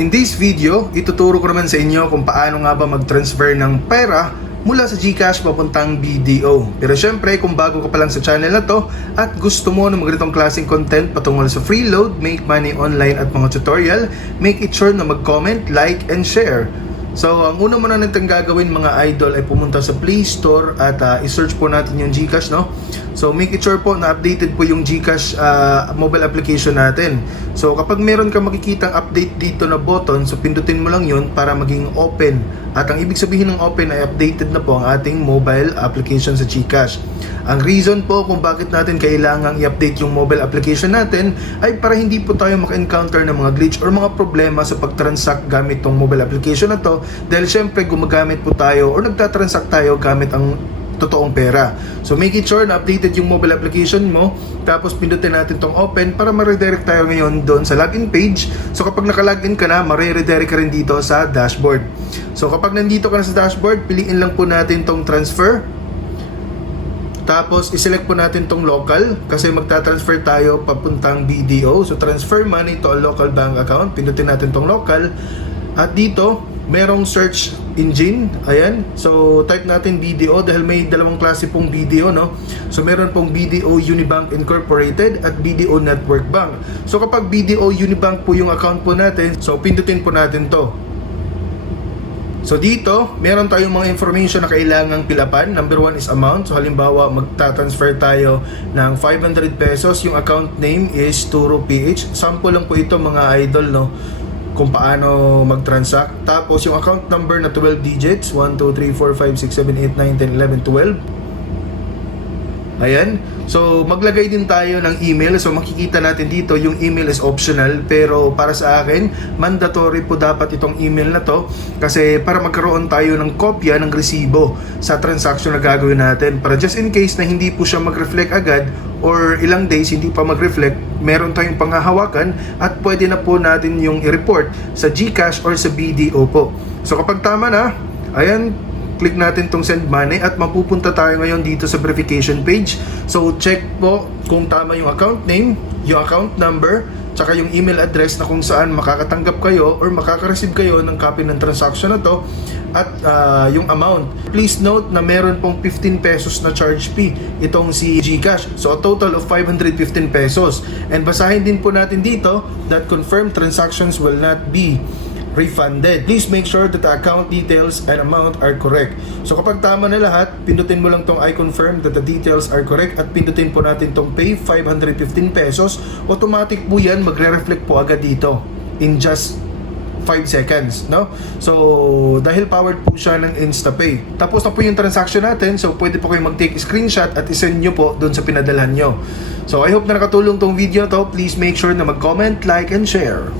In this video, ituturo ko naman sa inyo kung paano nga ba mag-transfer ng pera mula sa GCash papuntang BDO. Pero syempre, kung bago ka pa lang sa channel na to at gusto mo ng mga ganitong klaseng content patungkol sa free load, make money online at mga tutorial, make it sure na mag-comment, like, and share. So, ang una muna natin gagawin mga idol ay pumunta sa Play Store at i-search po natin yung GCash, no? So, make it sure po na updated po yung GCash mobile application natin. So, kapag meron ka makikitang update dito na button, so pindutin mo lang yun para maging open. At ang ibig sabihin ng open ay updated na po ang ating mobile application sa GCash. Ang reason po kung bakit natin kailangang i-update yung mobile application natin ay para hindi po tayo maka-encounter ng mga glitch or mga problema sa pag-transact gamit tong mobile application na to, dahil syempre gumagamit po tayo or nagtatransact tayo gamit ang totoong pera. So make it sure na updated yung mobile application mo, tapos pindutin natin tong open para ma-redirect tayo ngayon doon sa login page. So kapag naka-login ka na, ma-redirect ka rin dito sa dashboard. So kapag nandito ka na sa dashboard, piliin lang po natin tong transfer. Tapos iselect po natin tong local kasi magta-transfer tayo papuntang BDO. So transfer money to a local bank account, pindutin natin tong local. At dito merong search engine, ayan. So type natin BDO dahil may dalawang klase pong BDO, no? So meron pong BDO Unibank Incorporated at BDO Network Bank. So kapag BDO Unibank po yung account po natin, so pindutin po natin to. So dito, meron tayong mga information na kailangang pilapan. Number 1 is amount. So halimbawa, magta-transfer tayo ng 500 pesos. Yung account name is Turo PH. Sample lang po ito mga idol, no? Kung paano mag-transact. Tapos yung account number na 12 digits, 1, 2, 3, 4, 5, 6, 7, 8, 9, 10, 11, 12. Ayan. So maglagay din tayo ng email. So makikita natin dito yung email is optional, pero para sa akin mandatory po dapat itong email na to, kasi para magkaroon tayo ng kopya ng resibo sa transaction na gagawin natin, para just in case na hindi po siya mag-reflect agad or ilang days hindi pa mag-reflect, meron tayong panghahawakan at pwede na po natin yung i-report sa GCash or sa BDO po. So kapag tama na, ayan, click natin tong send money at mapupunta tayo ngayon dito sa verification page. So check po kung tama yung account name, yung account number, tsaka yung email address na kung saan makakatanggap kayo or makaka-receive kayo ng copy ng transaction na to, at yung amount. Please note na meron pong 15 pesos na charge fee itong si GCash. So a total of 515 pesos. And basahin din po natin dito that confirmed transactions will not be refunded. Please make sure that the account details and amount are correct. So kapag tama na lahat, pindutin mo lang tong I confirm that the details are correct at pindutin po natin tong pay 515 pesos. Automatic po yan, magre-reflect po agad dito in just 5 seconds, no? So dahil powered po siya ng InstaPay. Tapos na po yung transaction natin, so pwede po kayo mag-take screenshot at isend nyo po doon sa pinadalhan nyo. So I hope na nakatulong tong video to. Please make sure na mag-comment, like, and share.